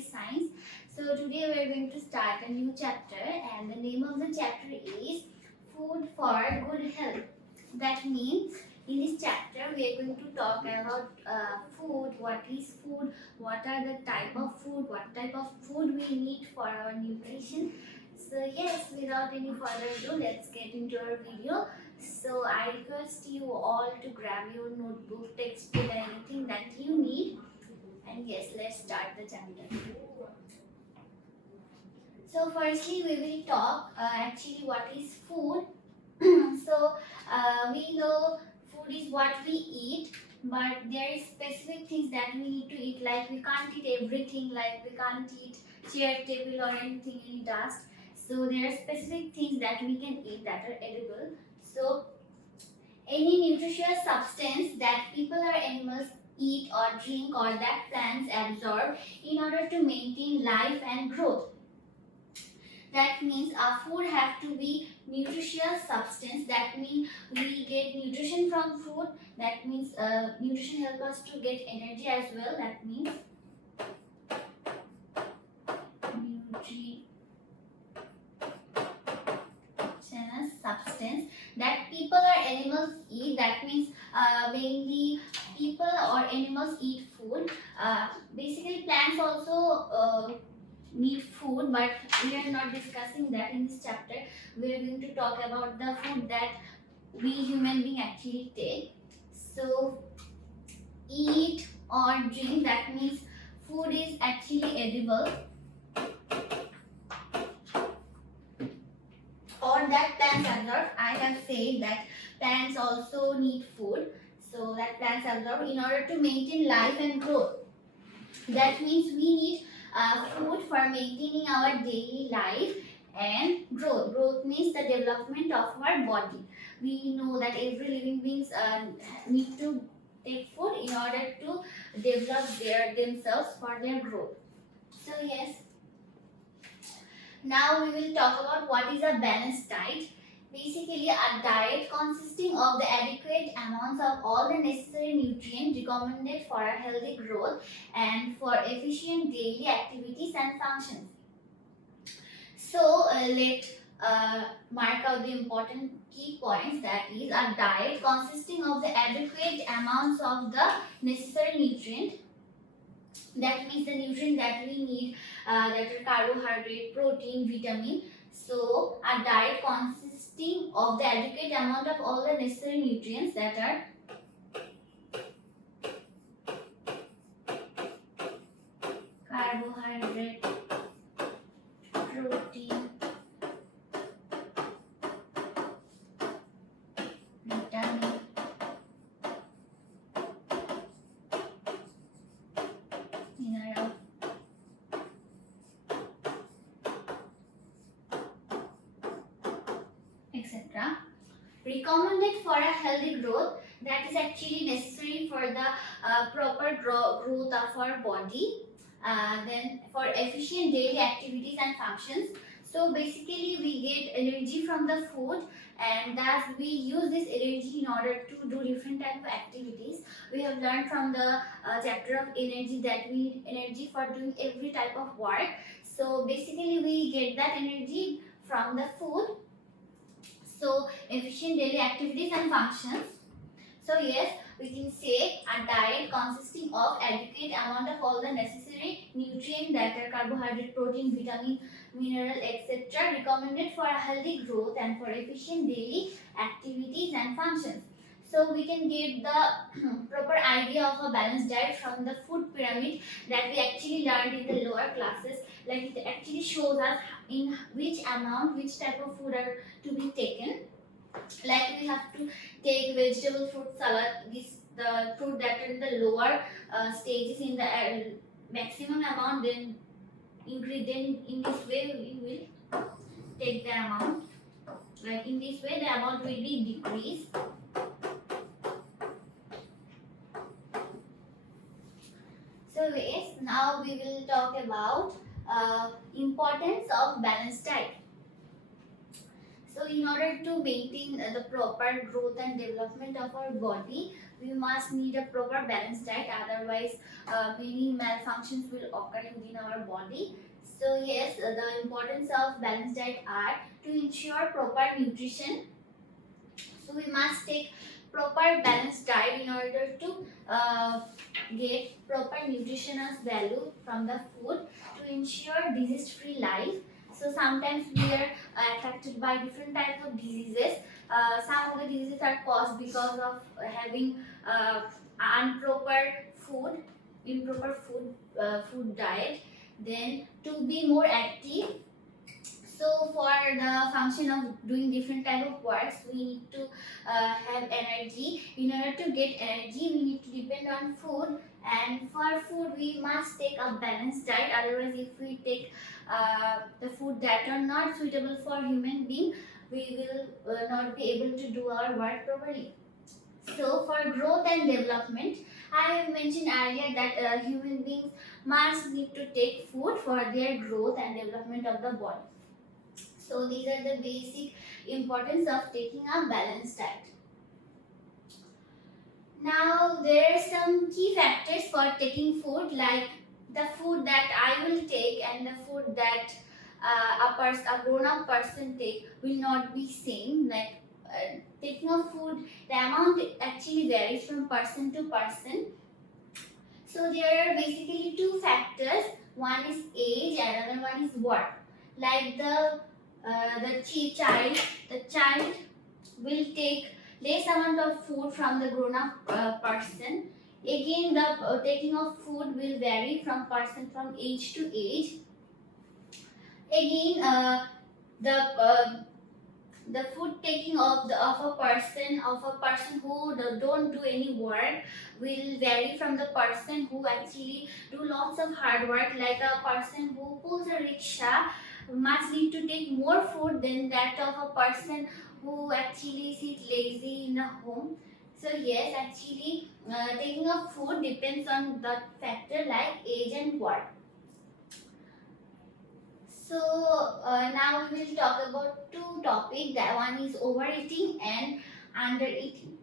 is science. So today we are going to start a new chapter, and the name of the chapter is Food for Good Health. That means in this chapter we are going to talk about food, what is food, what are the type of food, what type of food we need for our nutrition. So yes, without any further ado, let's get into our video. So I request you all to grab your notebook, textbook, and anything that you need. And yes, let's start the chapter. So firstly, we will talk actually what is food. So we know food is what we eat, but there is specific things that we need to eat. Like we can't eat everything. Like we can't eat chair, table, or anything, any dust. So there are specific things that we can eat that are edible. So any nutritious substance that people or animals eat or drink or that plants absorb in order to maintain life and growth. That means our food have to be nutritious substance. That means we get nutrition from food. That means nutrition help us to get energy as well. That means nutritious substance that people or animals eat. That means mainly people or animals eat food. Basically plants also need food, but we are not discussing that in this chapter. We are going to talk about the food that we human being actually take. So eat or drink, that means food is actually edible or that plants absorb. I have said that plants also need food, so that plants absorb in order to maintain life and growth. That means we need food for maintaining our daily life and growth. Growth means the development of our body. We know that every living beings need to take food in order to develop themselves for their growth. So yes, now we will talk about what is a balanced diet. Basically, a diet consisting of the adequate amounts of all the necessary nutrients recommended for a healthy growth and for efficient daily activities and functions. So, let's mark out the important key points. That is, a diet consisting of the adequate amounts of the necessary nutrient. That means the nutrient that we need, that are carbohydrate, protein, vitamin. So, a diet consisting of the adequate amount of all the necessary nutrients that are carbohydrate, protein, vitamin, mineral, etc. Recommended for a healthy growth, that is actually necessary for the proper growth of our body. Then for efficient daily activities and functions. So basically we get energy from the food, and thus we use this energy in order to do different type of activities. We have learned from the chapter of energy that we need energy for doing every type of work. So basically we get that energy from the food. So efficient daily activities and functions. So yes, we can say a diet consisting of adequate amount of all the necessary nutrients that are carbohydrate, protein, vitamin, mineral, etc. recommended for a healthy growth and for efficient daily activities and functions. So we can get the proper idea of a balanced diet from the food pyramid that we actually learned in the lower classes. Like it actually shows us in which amount, which type of food are to be taken. Like we have to take vegetable, fruit, salad, the fruit that are in the lower stages in the maximum amount, then increase. Then in this way we will take the amount. Like in this way the amount will be decreased. So yes, now we will talk about importance of balanced diet. So So in order to maintain the proper growth and development of our body, we must need a proper balanced diet. Otherwise, many malfunctions will occur within our body. So yes, the importance of balanced diet are to ensure proper nutrition. So we must take proper balanced diet in order to get proper nutritious value from the food to ensure disease-free life. So sometimes we are affected by different types of diseases. Some of the diseases are caused because of having improper food diet. Then to be more active, so for the function of doing different type of works, we need to have energy. In order to get energy, we need to depend on food. And for food, we must take a balanced diet. Otherwise, if we take the food that are not suitable for human being, we will not be able to do our work properly. So for growth and development, I have mentioned earlier that human beings must need to take food for their growth and development of the body. So these are the basic importance of taking a balanced diet. Now there are some key factors for taking food, like the food that I will take and the food that a grown-up person take will not be same. Like taking of food, the amount actually varies from person to person. So there are basically two factors. One is age and another one is work. Like the child will take less amount of food from the grown-up person. Again, the taking of food will vary from person from age to age. Again, the food taking of a person who don't do any work will vary from the person who actually do lots of hard work. Like a person who pulls a rickshaw must need to take more food than that of a person who actually sit lazy in a home. So yes, actually taking of food depends on that factor like age and work. So now we will talk about two topics. That one is overeating and undereating.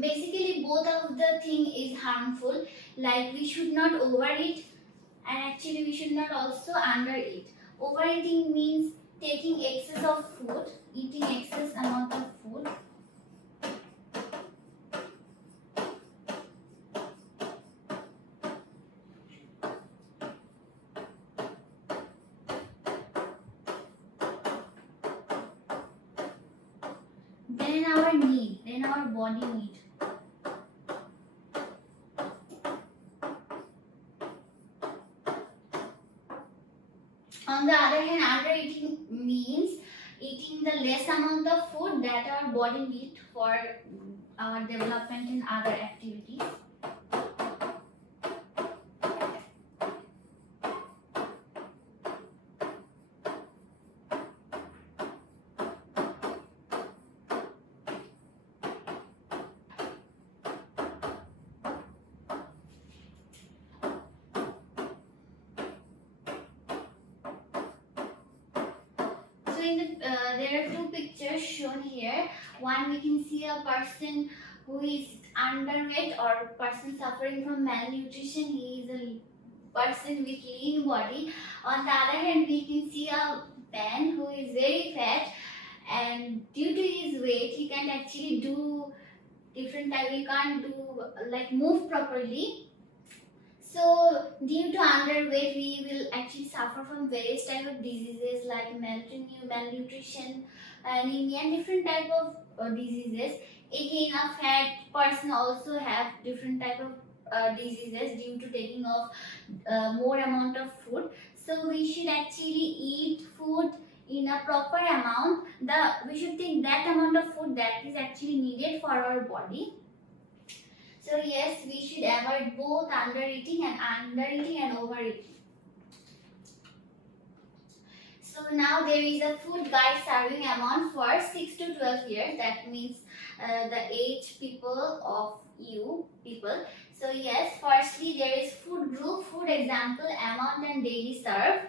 Basically, both of the thing is harmful. Like we should not overeat, and actually we should not also undereat. Overeating means taking excess of food, eating excess amount of food. Then our body need. On the other hand, undereating means eating the less amount of food that our body needs for our development in other activities. There are two pictures shown here. One, we can see a person who is underweight or person suffering from malnutrition. He is a person with lean body. On the other hand, we can see a man who is very fat, and due to his weight, he can't actually do different type. He can't do like move properly. So due to underweight, we will actually suffer from various type of diseases like malnutrition, anemia, and different type of diseases. Again, a fat person also have different type of diseases due to taking of more amount of food. So we should actually eat food in a proper amount. We should take that amount of food that is actually needed for our body. So yes, we should avoid both undereating and overeating. So now there is a food guide serving amount for 6 to 12 years. That means the age people of you people. So yes, firstly there is food group, food example, amount and daily serve.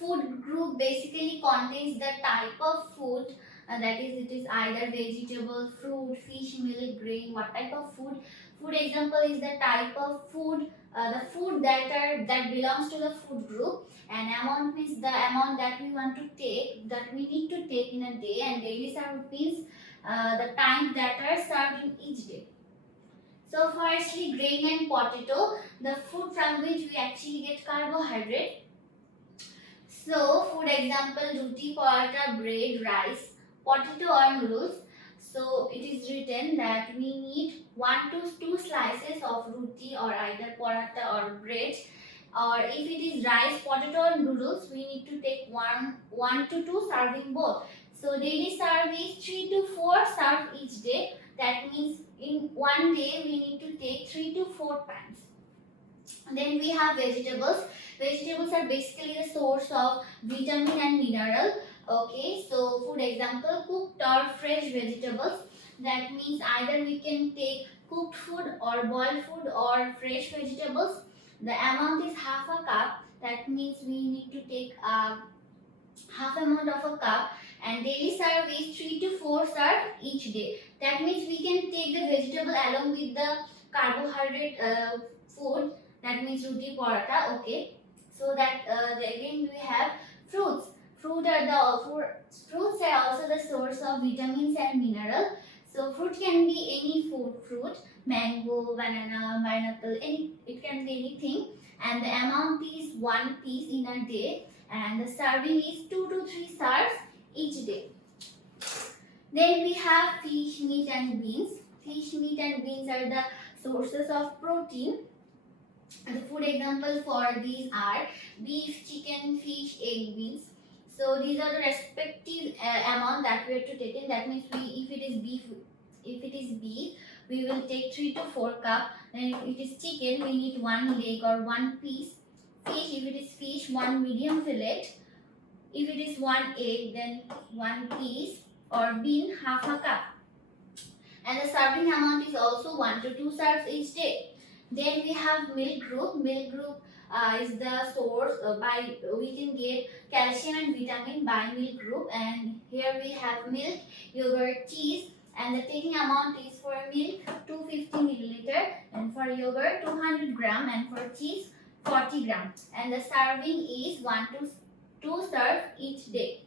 Food group basically contains the type of food, that is, it is either vegetable, fruit, fish, milk, grain. What type of food? Food example is the type of food, the food that belongs to the food group, and amount means the amount that we want to take, that we need to take in a day, and daily serve means the time that are served in each day. So firstly, grain and potato, the food from which we actually get carbohydrate. So food example, roti, paratha, bread, rice, potato or noodles. So it is written that we need 1 to 2 slices of roti or either paratha or bread, or if it is rice, potato or noodles, we need to take 1 to 2 serving bowl. So daily serve is 3 to 4 serve each day. That means in one day we need to take 3 to 4 times. Then we have vegetables. Vegetables are basically the source of vitamin and mineral. Okay, so food example, cooked or fresh vegetables. That means either we can take cooked food or boiled food or fresh vegetables. The amount is half a cup. That means we need to take half amount of a cup, and daily serve is 3 to 4 serve each day. That means we can take the vegetable along with the carbohydrate food, that means roti, paratha. Okay, so that again we have fruits. Fruits are also the source of vitamins and mineral. So fruit can be any fruit, mango, banana, pineapple, it can be anything, and the amount is 1 piece in a day, and the serving is 2 to 3 serves each day. Then we have fish, meat and beans. Fish, meat and beans are the sources of protein. The food example for these are beef, chicken, fish, egg, beans. So these are the respective amount that we have to take in. That means if it is beef, we will take 3 to 4 cup. Then if it is chicken, we need 1 leg or 1 piece. Fish, if it is fish, 1 medium fillet. If it is 1 egg, then 1 piece, or bean, half a cup. And the serving amount is also 1 to 2 serves each day. Then we have milk group. Milk group is the source by we can get calcium and vitamin by milk group. And here we have milk, yogurt, cheese, and the taking amount is for milk 250 milliliter, and for yogurt 200 gram, and for cheese 40 gram. And the serving is 1 to 2 serves each day.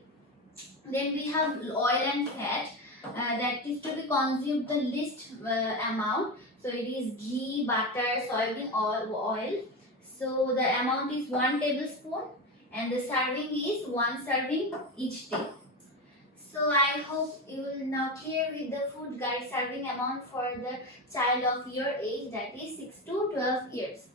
Then we have oil and fat, that is to be consumed the least amount. So it is ghee, butter, soybean oil. So the amount is 1 tablespoon, and the serving is 1 serving each day. So I hope you will now clear with the food guide serving amount for the child of your age, that is 6 to 12 years.